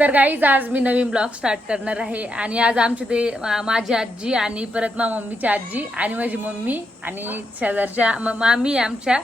तर गाईज आज मी नवीन blog start करणार आहे आणि आज आमचे ते माझी आजी आणि परत मम्मीची आजी आणि माझी मम्मी आणि शेजारच्या मामी आमच्या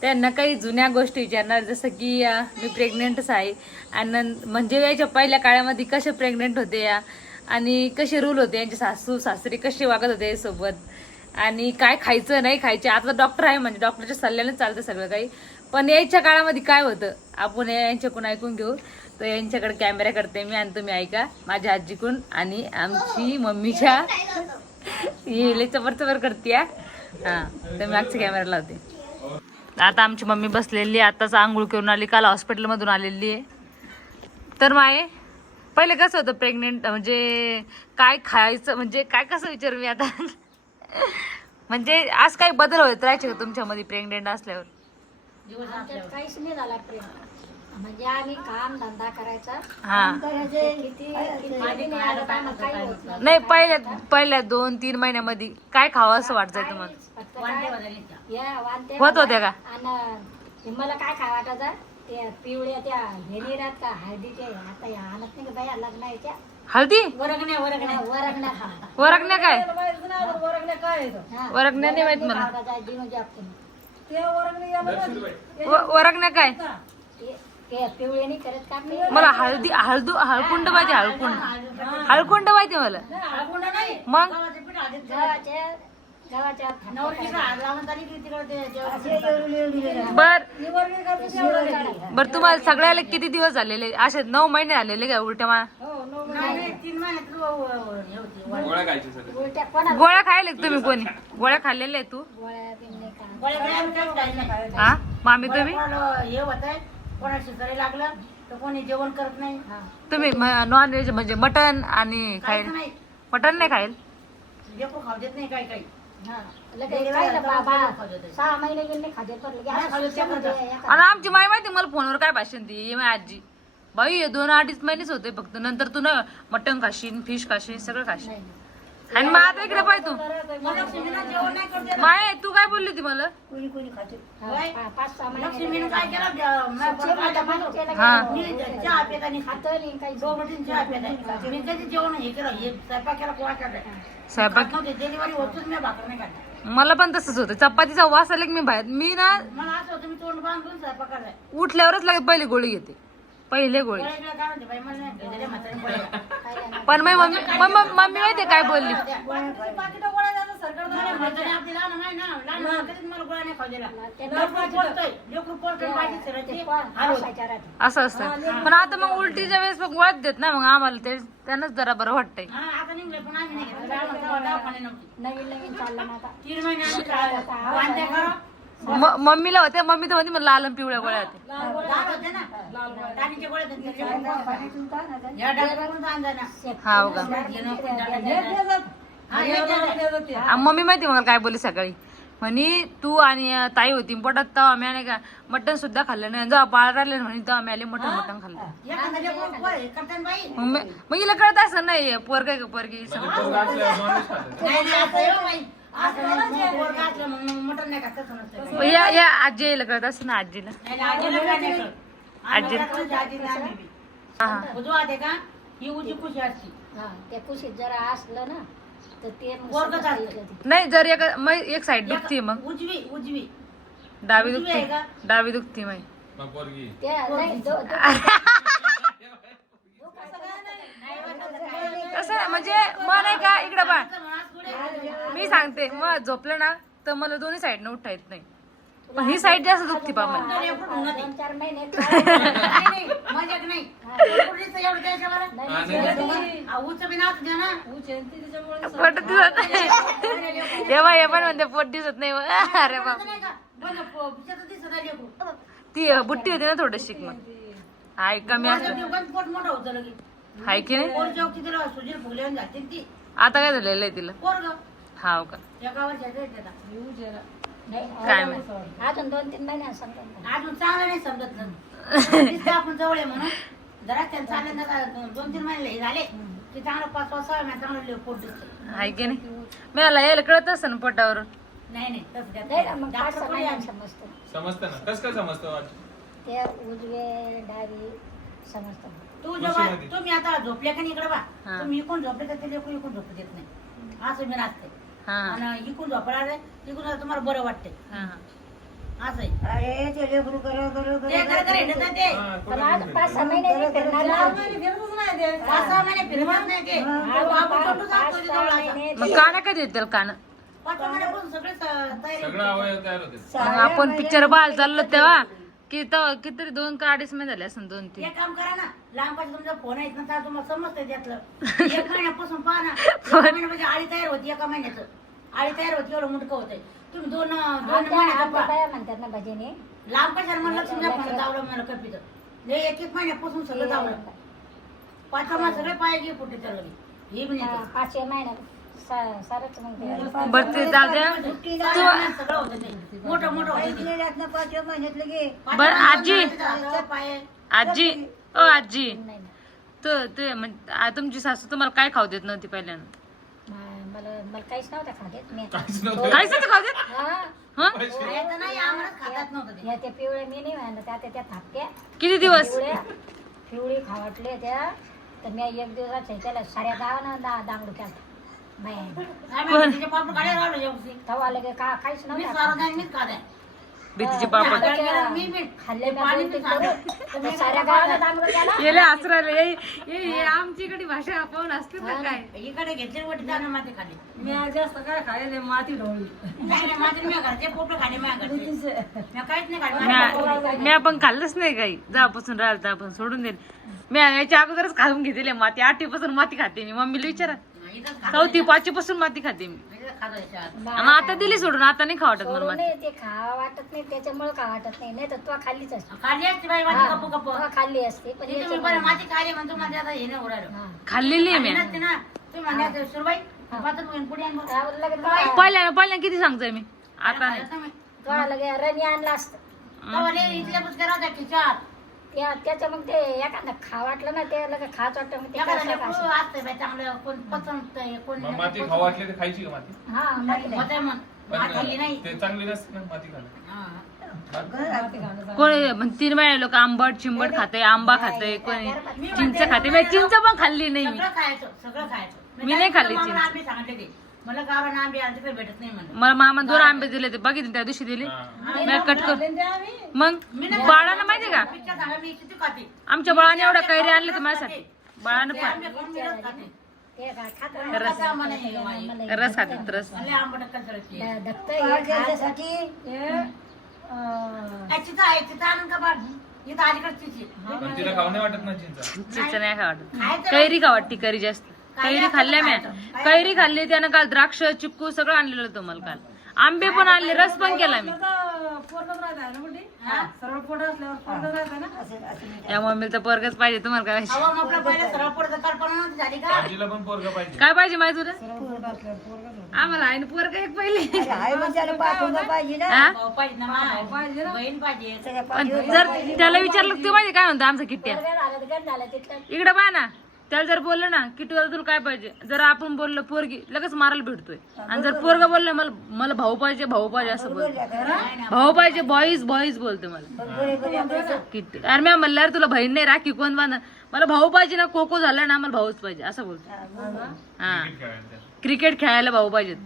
त्यांना काही जुन्या गोष्टी विचारणार, जसं की मी प्रेग्नेंटच आहे आणि म्हणजे याच्या पहिल्या काळामध्ये कसे प्रेग्नेंट होते या आणि कसे रूल होते, यांचे सासू सासरे कसे वागत होते सोबत आणि काय खायचं नाही खायचे. आता डॉक्टर आहे म्हणजे डॉक्टरच्या सल्ल्याने चालतं सगळं काही, पण याच्या काळामध्ये काय होतं आपण यांच्याकडून ऐकून घेऊ. तर यांच्याकडे कॅमेरा करते मी आणि तुम्ही ऐका माझ्या आजीकडून आणि आमची मम्मीच्या हे चबर करते. हां तर मी आजचा कॅमेरा लावते. आता आमची मम्मी बसलेली आहे, आताच आंघोळ करून आली, काल हॉस्पिटलमधून आलेली आहे. तर माये पहिले कसं होतं प्रेग्नेंट म्हणजे काय खायचं म्हणजे काय कसं विचारू मी आता म्हणजे आज काही बदल होत राहायचे का तुमच्यामध्ये प्रेग्नेंट असल्यावर? काहीच नाही झाला प्रेम म्हणजे आम्ही काम धंदा करायचा. हा नाही पहिल्या 2-3 महिन्यामध्ये काय खावं असं वाटतंय तुम्हाला? होत होत्या का? आणि मला काय खाय वाटायचं त्या पिवळ्या त्या हेनी राहत का हळदीचे आता या आणत नाही का बाया लग्नाच्या हळदी वरगण्या वरगण्या वरगण्या वरगण्या काय काय वरगण्या नाही माहित मला. म्हणजे आपण वरगण्या काय ते पिवळे नाही करत का आपले? मला हळकुंड माहिती. हळकुंड माहिती मला. मग बर तुम्हाला सगळ्याला किती दिवस झालेले? असे 9 महिने झालेले का उलट्या मा? गोळ्या खायले तुम्ही? कोणी गोळ्या खाल्लेल्या आहे? तू हा मामी तुम्ही कोणाशी तरी लागलं तर कोणी जेवण करत नाही. तुम्ही नॉन व्हेज म्हणजे मटन आणि खाईल? मटन नाही खाईल? लेकरू खाऊ देत नाही काही काही. 6 महिने गेले खाते आणि आमची माय माहिती मला फोनवर काय भाषण ती ये आजी बाई 2-2.5 महिनेच होते फक्त, नंतर तू ना मटन खाशील फिश खाशील सगळं खाशील. आणि मग आता इकडे पाय तू माय तू काय बोलली होती मला? कोणी कोणी खाते 5-6 महिने हा चहा पेत आणि खात नाही काही चहा पेत मी कधी जेवण हे केलं हे स्वयंपाक केला पोळा केला स्वयंपाक डिलिव्हरी होतच मी भाकर नाही खात. मला पण तसंच होतं, चपातीचा वास आला की मी बाहेर मी ना मला असं होतं मी तोंड बांधून स्वयंपाक करायला उठल्यावरच लागेल पहिले गोळी घेते, पहिले गोळी. काय म्हणते बाई मला नाही भेटले म्हातारी पण मम्मी माहितीये काय बोलली? असं असतं पण आता मग उलटीच्या वेळेस मग गोळ्यात देत ना मग आम्हाला ते त्यांनाच जरा बरं वाटतंय. नवीन नवीन चाललं ना आता 3 महिने मम्मीला होते, मम्मी तर म्हणते मला लाल आणि पिवळ्या गोळ्या होते. हा का मम्मी माहिती मला काय बोलली सकाळी म्हणे तू आणि ताई होती पोटात तेव्हा आम्ही नाही का मटन सुद्धा खाल्लं नाही, जेव्हा बाळ राहिले म्हणे तेव्हा आम्ही आले मटन खाल्लं. मग हिला कळत असं नाही पोरग का पोरगी सगळं. या आजीला कळत असं ना आजीला त्या कुशीत जरा असलं ना तर ते नाही जर एक साईड दुखती मग उजवी डावी दुखती मग कसं म्हणजे मन आहे का इकडं बा मी सांगते मग झोपलं ना तर मला दोन्ही साईड न उठता येत नाही, पण ही साईड जास्त दुखती पा मला. 2-4 महिने पोट दिसत नाही तेव्हा हे पण म्हणते पोट दिसत नाही. अरे बाप ती बुट्टी होती ना थोडीशी मग हाय कमी असत हाय की नाही. आता काय झालेलं आहे तिला? हाव का काय माहिती अजून 2-3 महिने समजत अजून चांगलं नाही समजत आपण जवळ आहे म्हणून जरा चांगलं 2-3 महिने झाले की चांगलं 5-6 महिने चांगलं पोट दिसतं. हाय की नाही. मला यायला कळत असं ना पोटावर. नाही समजतं ना कसं काय समजतं? त्या उजवे डावी समजतं. तू जेव्हा तुम्ही आता झोपल्या का नाही इकडे बा हा. तुम्ही इकडून झोपले तर ते लेकरू इकडून झोपू देत नाही असं मी नाचते हा आणि इकडून झोपला रे इकडून तुम्हाला बरं वाटते हा असं आहे अरे ते लेकरू ते खरं हिंडत नाही ते पण आज 5-6 महिने फिरणार ना. 5-6 महिने फिरवत नाही ते हा, बाबू कोंडू जातो तिथे 5-6 जवळ असा. महिने मग कान कधी येतील कान 5 महिन्यापासून सगळे तयारी सगळं अवयव तयार होते मग आपण पिक्चर पाहायला चाललो तेव्हा कितीतरी 2 का 2.5 महिने झाले असं 2-3 एक काम करा ना लांबपासून तुमचा फोन येत ना तर तुम्हाला समजतंय त्यातलं 1 महिन्यापासून पहा ना 1 महिन्यामध्ये आळी तयार होती एका महिन्याचं आळी तयार होती एवढं मोठं होतंय तुम्ही दोन महिन्याचं आमच्या पहा बाया म्हणतात ना भजने लांब कशाला म्हणलं तुमच्या फोन जावलं मला कपित लय 1-1 महिन्यापासून सगळं जावलं 5 महिने सगळे पाहिजे कुठे चालू हे पण येतं. 5 महिन्यात सारच मग ते. बरं ते जाऊ द्या सगळं होतं ते मोठं मोठं होतं ते. 5 महिन्यातलं घे बरं, आजी. पाय आजी ओ आजी नाही ना. ते म्हणजे तुमची सासू तुम्हाला काय खाऊ देत नव्हती पहिल्यांदा मला काहीच नव्हतं खात मी काहीच नव्हतं. काहीच नव्हतं खाऊ देत हा हा खायचं नाही आम्हालाच खातात नव्हतं ते या त्या पिवळ्या मी नाही म्हणलं त्या थापत्या किती दिवस पिवळी खावाटले त्या तर मी 1 दिवसात त्याला साऱ्या गावानं दांगडू केला बाया नाही माहिती, तिचे पापड काढायला राहिलो जेवढी. तवा लगे मीच मीच नव्हतं सारं नाही, मीच खाते. भीतीचे पापड खाल्ले पाणी मी बी तर साऱ्या गावाला दांगडू केला येले आसराले आमच्याकडे भाषा पाहून असते ना काय इकडे घेतली वटी जाणं माती खाली मी जास्त काय खायले माती ढोळी नाही माती मी घरचे पोपट खाणे माझ्या घरचे मी काहीच नाही खाल्लं मी आपण खाल्लंच नाही काही जेव्हापासून राहिलं आपण सोडून दिले मी याच्या अगोदरच खाऊन घेतले माती 8वीपासून माती खाते मी मम्मीला विचारा इथंच खातो. 4थी 5वी पासून माती खाते मी इथंच खातो याच्यात. मग आता दिली सोडून आता नाही खावटत मला सोडून माती नाही, ते खा वाटत नाही त्याच्यामुळे खा वाटत नाही तर तू खाल्लीच असते खाल्ली असती बाई माती कप्पू कप्पू खाल्ली असते पण तुम्ही याच्यामुळे बरं माती खाली म्हणतो म्हणजे आता हे नाही उरायलं हा. खाल्लेली आहे मी नसते ना तुम्ही म्हणले सुरबाई पात्र पुढे आण बरं. त्यावर लगेच तो पहिल्या किती सांगतोय मी आता नाही खायचं नाही. लगे रणी आणला असतं तेव्हा लय इथल्या पुचक्या होत्या खिशात. त्याच्या मग ते एखादं खा वाटलं ना ते लगे खाच वाटतं मग ते एखादं कसं लेकरू खायचं? असतंय बाई चांगलं कोण पसंत आहे, कोण मग माती खाऊ वाटली तर खायची का माती हा खाल्ली. होतंय मग माती खाल्ली पण नाही ते चांगली नसते ना माती खाणं हा. कोणी 3 महिने लोक आंबट चिंबट खाते आंबा खाते कोणी चिंच खाते मी चिंच पण खाल्ली नाही मी सगळं खायचं सगळं खायचं मी नाही खाल्ली मामाला चिंच. आंबे सांगितले ते मला गावाला आंबे आमच्याकडे भेटत नाही म्हणलं मला मामा 2 आंबे दिले ते बघितले त्या दिवशी दिले हा. मी कट कर मग मी नाही बाळानं माहितीये का पिक्चर सांगा मी किती खाते आमच्या बाळाने एवढ्या कैरी आणले तर माझ्यासाठी बाळानं ते पण आंबे खाऊन मी रस खाते. ते खात मला कसं आंबा नाही आहे माझी. रस खाते रस मला आंबट कचऱ्याची आहे. त्याच्यासाठी चिता आहे चिता आणून का बाळ इथं आजीकडे चिची पण तिला खाऊ नाही वाटत ना चिंचा चिंच नाही खा वाटत खायचं कैरी खा वाटती कैरी जास्त कैरी खाल्ल्या मी कैरी खाल्ली त्यानं काल द्राक्ष चिक्कू सगळं आणलेलं होतं मला काल आंबे पण आणले रस पण केला मी हा? या मम्मीला तर पोरगच पाहिजे तुम्हाला काय पाहिजे? हवा आपला पहिले सरळ पडतं कल्पना नव्हती झाली का आजीला पण पोरगा पाहिजे काय पाहिजे माहिती तुला आम्हाला आहे ना पोरग एक पहिले आई म्हणजे पाठवलं पाहिजे ना हा? भाऊ पाहिजे ना मा. बहीण पाहिजे पण जर त्याला विचारलं तू माहिती काय म्हणतो आमचा किट्ट्या झालं तर गण झालं तिथलं इकडे पहा ना त्याला जर बोललं ना किट्टूला तुला काय पाहिजे जर आपण बोललो पोरगी लगेच मारायला भेटतोय आणि जर पोरगा बोललं मला भाऊ पाहिजे असं बोलतो भाऊ पाहिजे बॉईज बोलतो मला किट्टू अरे मी म्हणलं अरे तुला बहीण नाही राखी कोण बांधा मला भाऊ पाहिजे ना कोको झाला ना मला भाऊच पाहिजे असं बोलतो हा क्रिकेट खेळायला भाऊ पाहिजेत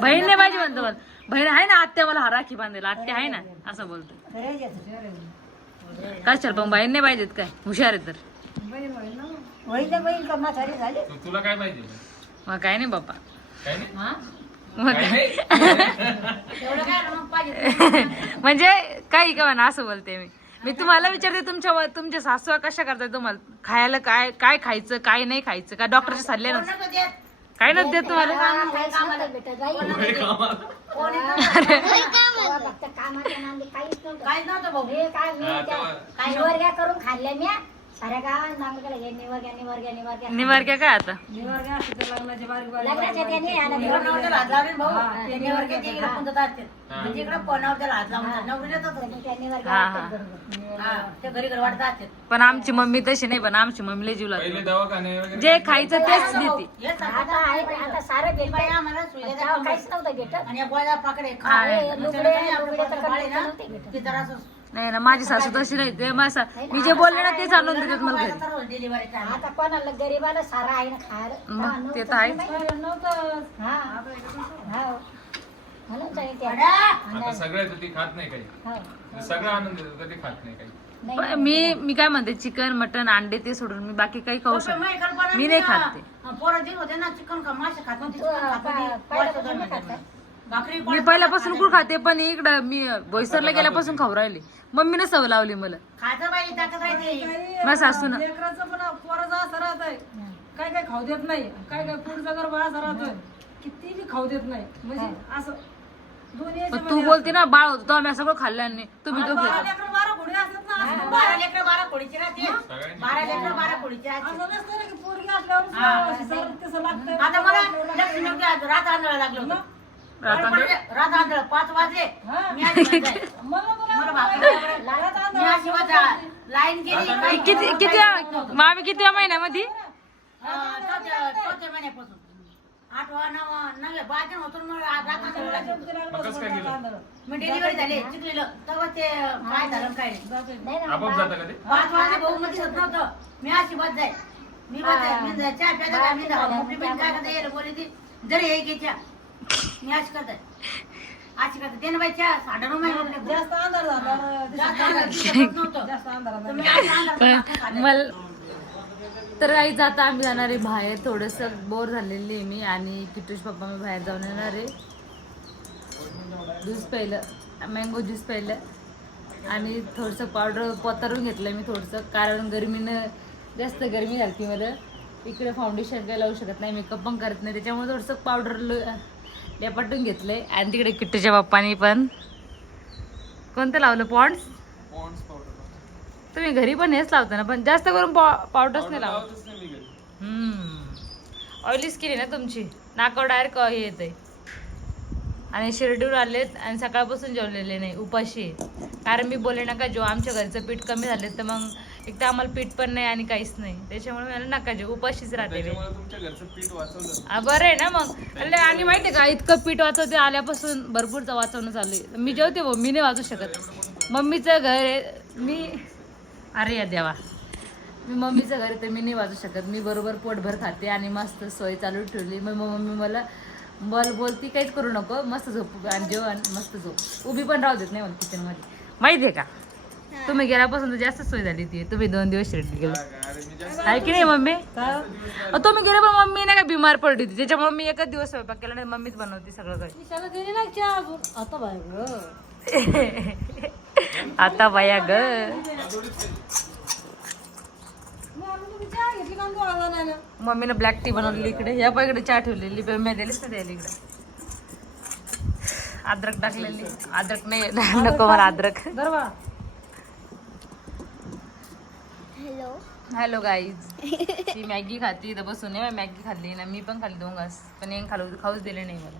बहीण नाही पाहिजे म्हणतो मला बहीण आहे ना आत्या मला राखी बांधायला आत्या आहे ना असं बोलतो काय चल पण बहीण नाही पाहिजेत काय हुशार आहे तर वहिला बहीण का म्हातारी झाली तुला काय पाहिजे मग काय नाही बाप्पा काय नाही मग काय काय नाही? एवढं काय मग पाहिजे म्हणजे काही का म्हणा असं बोलते मी तुम्हाला विचारते तुमच्या सासू कशा करतात तुम्हाला खायला काय खायचं काय नाही खायचं का डॉक्टरचे सल्ले कोण नसतात नव्हतं देत. काय नसत देत तुम्हाला काहीच नव्हतं भेटत बाई कोण येत नव्हतं. तेव्हा फक्त कामाच्या नांदी काहीच नव्हतं काहीच नव्हतं भाऊ हे काय मी हा, त्या तेव्हा- निवर्ग्या करून खाल्ल्या मी साऱ्या गावात दांगडे हे निवर्ग्या निवारक्या काय आता लग्नाच्या त्याने आला फोनावर त्याला हात लावले ना भाऊ त्यांनीवर किती इकडे पुंजत असते म्हणजे इकडे फोनावर त्याला हात लावून नवरीला तर होतं. त्या निवर्ग्या हा, असतात हा. बरोबर. हा, ते घरी घरी वाटत असते पण आमची मम्मी तशी नाही पण आमची मम्मीला जीव पहिले लागतो म्हणजे दवाखाने वगैरे जे खायचं तेच देते हेच आता आहे आता सारं बाई भेटत आम्हाला सुईला तेव्हा द्या काहीच नव्हतं भेटत आणि या गोळ्या पाकडे हा, लुगडे तर बाळ आहे ना नव्हते भेटत. ते जरा असं नाही ना माझी सासू तशी नाही ते मी जे बोलले ना तेच आणून देतात मला घरी. डिलिव्हरी टाइम आता कोणाला गरीबाला सारा आहे ना खायला मग ते तर आहेच. हा हो म्हणून सांगितलं आता सगळं येतं ती खात नाही काही. हो. सगळं आणून देतो तर ती खात नाही काही. नाही, पण मी काय म्हणते चिकन मटन अंडे ते सोडून मी बाकी काही खाऊ शकते. मी नाही खात ते. पोरं जे होते ना चिकन खा मासे खात नव्हते, चिकन खात होती. पहिल्यापासून नाही खात का? भाकरी मी पहिल्यापासून कुठं खाते पण इकडं मी बोईसरला गेल्यापासून खाऊ राहिले. मम्मीने सवय लावली मला. खायचं बाई ताकद राहते. माझ्या सासून लेकराचं पण पोराचं असं राहत आहे काय काय खाऊ देत नाही, काय काय पुढचा गरबा असा राहतोय किती बी खाऊ देत नाही. म्हणजे असं दोन्ही पण तू बोलते ना बाळ होतो तेव्हा मी सगळं खाल्लं आणि तुम्ही दोघे लेकरं बारा घोडे असतात ना, असं 12 लेकरं 12 खोडीची राहते. सगळ्यांची 12 लेकरं 12 खोडीची राहते. असं नसतं ना की पोरगी असल्यावर तसं लागतंय. आता मला लक्ष्मी रात आंधळ लागलं होतं. रात आंधळ 5 वाजले मी अशी वाजाय. मला भाकरी मी अशी वाजा लाईन गेली किती मामी किती महिन्यामध्ये चौथ्या महिन्यापासून 8वा 9वा 9व्या 12 होतो मग रात आंधळ लागलं. मग कसं काय गेलं? मी डिलिव्हरी झाली चिखलीला तेव्हा ते काय झालं काय नाही. नाही ना, आपोआप जातं का ते? 5 वाजले भाऊ मध्ये होत नव्हतं. मी अशी वाजाय मी वाजाय मी चहा प्यायला काय मी मोठी बहीण काय करता येईल बोलली ती जरी हे घे चहा मी अशी करताय अशी करते त्यानं बाई चहा 9:30 महिने जास्त अंधार झाला जास्त अंधार दिसत नव्हतं. जास्त अंधार तर मी अशी अंधारात खाल्लं. मला तर आई जाता आम्ही जाणार आहे बाहेर. थोडस बोर झालेली आहे मी आणि किटूश पप्पा मी बाहेर जाऊन येणार आहे. ज्यूस प्यायलं मँगो ज्यूस प्यायलं आणि थोडंसं पावडर पोतारून घेतलं मी थोडंसं, कारण गरमीनं जास्त गरमी झाली मला. इकडे फाउंडेशन काय लावू शकत नाही, मेकअप पण करत नाही, त्याच्यामुळे थोडंसं पावडर लेपाटून घेतलंय. आणि तिकडे किट्टूच्या पप्पानी पण कोणतं लावलं पॉन्ड्स. पॉन्ड्स पावडर तुम्ही घरी पण हेच लावता ना, पण जास्त करून पावडरच नाही लावत. लावतच नाही मी घरी. ऑइली स्किन आहे ना तुमची, नाकावर डायरेक्ट हे येतंय. आणि शिर्डीवर आलेत आणि सकाळपासून जेवलेले नाही, उपाशी आहे. कारण मी बोलले नका जो आमच्या घरचं पीठ कमी झाले तर मग एक तर आम्हाला पीठ पण नाही आणि काहीच नाही, त्याच्यामुळे मला नका जे उपाशीच राहते. त्याच्यामुळे तुमच्या घरचं पीठ वाचवलं. बरं आहे ना मग. आणि माहिती आहे का इतकं पीठ वाचवते आल्यापासून भरपूरचं वाचवणं चालू आहे. मी जेवते भाऊ, मी नाही वाचू शकत. मम्मीचं घर आहे मी, अरे या देवा, मी मम्मीचं घर आहे तर मी नाही वाचू शकत. मी बरोबर पोटभर खाते आणि मस्त सोय चालू ठेवली. मग मम्मी मला बोलती काहीच करू नको, मस्त झोप आणि जेवण मस्त झोप, उभी पण राहू देत नाही मला किचनमध्ये. माहिती आहे का तुम्ही गेल्यापासून तर जास्त सोय झाली ती. तुम्ही 2 दिवस शिर्डी गेलो अरे मी जास्त आहे की नाही मम्मी. तुम्ही गेले पण मम्मी नाही का बिमार पडली होती, त्याच्यामुळे मी एकच दिवस स्वयंपाक केला नाही. मम्मीच बनवते सगळं काही. शाला गेली ना चहा अजून आता बाय ग. आता बाया ग चहा घेतली का दोघा नाही ना. मम्मीनं ब्लॅक टी बनवलेली इकडे, या इकडे चहा ठेवलेली मी दिलीच ना द्यायला इकडे. अद्रक टाकलेली, अद्रक नाही नको मला अद्रक. गरबा हॅलो गाईज, ती मॅगी खाते इथं बसून. मॅगी खाल्ली ना, मी पण खाल्ली 2 घास, पण एक खाऊच दिले नाही मला.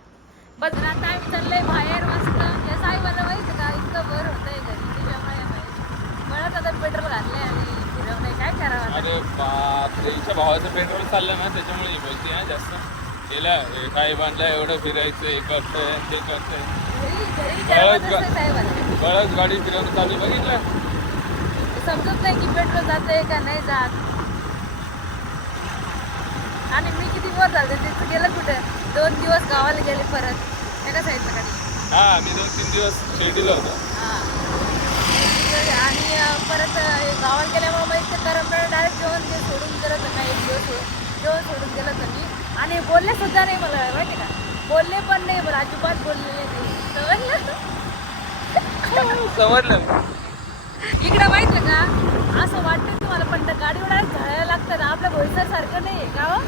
बस आता आम्ही चाललंय बाहेर मस्त. या साहेबांना माहिती का इतकं बरं होतंय घरी, त्याच्यामुळे म्हणत आता पेट्रोल घातलंय आणि फिरवलंय, काय करावं आता. अरे बापरे, हिच्या भावाचं पेट्रोल चाललं ना त्याच्यामुळे ही बोलते ना जास्त. गेला काय बांधलं एवढं फिरायचं, हे करतंय ते करतंय. घरी विचारावं नसतं साहेबांना. बळच गाडी फिरवणं चालू बघितलं. समजत नाही की पेट्रोल जातंय का नाही जात. आणि मी किती वर झाले तिथं गेलं कुठं 2 दिवस गावाला गेले परत एका साईडला गाडी. हा मी 2-3 दिवस शिर्डीला होतो. आणि परत गावाला गेल्यामुळे मग इथे करमलं डायरेक्ट जेवण सोडून गेलं होतं. नाही 1 दिवस जेवण सोडून गेलं होतं मी. आणि बोलले सुद्धा नाही मला, माहिती का, बोलले पण नाही मला, अजिबात बोलले नाही. समजलं. इकडे माहिती का असं वाटतं तुम्हाला पण गाडीवर डायरेक्ट झळायला लागतं ना. आपल्या बोईसर सारखं नाही आहे का हो?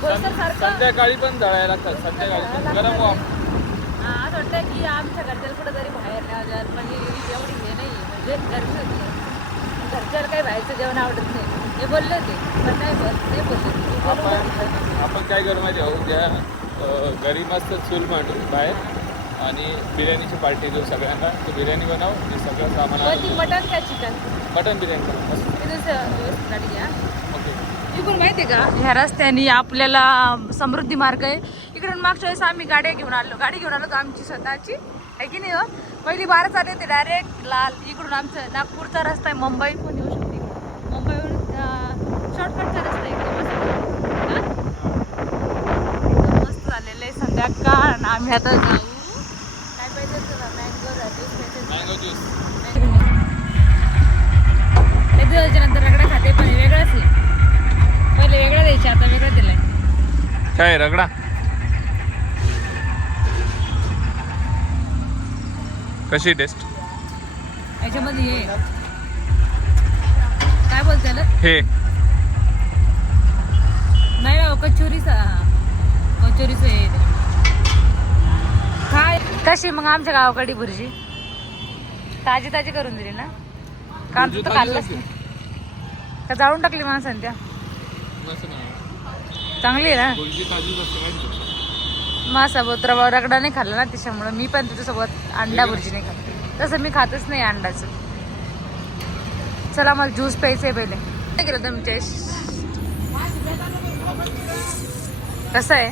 बोईसर सारखं संध्याकाळी पण जळायला लागतात. संध्याकाळी पण गरम व्हा. असं वाटतं की आमच्या घरच्याला कुठं तरी बाहेर न्यावं, पण एवढी हे नाही म्हणजे गरमी होती. घरच्याला काही बाहेरचं जेवण आवडत नाही हे बोलले होते, पण नाही बोलले. आपण काय करू माहिती आहे, उद्या घरी मस्त चूल मांडू बाहेर आणि बिर्याणीची पार्टी देऊ सगळ्यांना. तू बिर्याणी बनव, मी सगळं सामान आणून. मटन का चिकन मटन बिर्याणी बनव मस्त. व्यवस्थित गाडी घ्या. ओके. इकडून माहिती आहे का ह्या रस्त्याने आपल्याला समृद्धी मार्ग आहे. इकडून मागच्या वेळेस आम्ही गाडी घेऊन आलो तर आमची स्वतःची आहे की नाही हो. पहिली 12 चालली होती डायरेक्ट लाल. इकडून आमचं नागपूरचा रस्ता आहे, मुंबई पण येऊ शकते. मुंबईवरून शॉर्टकटचा रस्ता आहे एकदम मस्त झालेलं आहे. संध्याकाळ आणि आम्ही आता जाऊ. काय पाहिजे तुला? मँगो ज्यूस नंतर रगडा खाते, पण वेगळाच आहे. पहिले वेगळा द्यायचे, आता वेगळा दिलाय. काय रगडा कशी टेस्ट? याच्यामध्ये हे काय बोलते त्याला? हे नाही ना कचोरीचा हे काय. कशी मग आमच्या गावाकडे भुर्जी ताजी ताजी करून दिली ना? काम तर खाल्लंच नाही का? जाळून टाकली माणसाने त्या. चांगली आहे ना? माझ्यासोबत रगडा नाही खाल्ला ना, त्याच्यामुळे मी पण त्याच्यासोबत अंडा भुर्जी नाही खात. तसं मी खातच नाही अंडाचं. चला मला ज्यूस प्यायचं आहे पहिले. काय केलं तुमच्या? कसं आहे?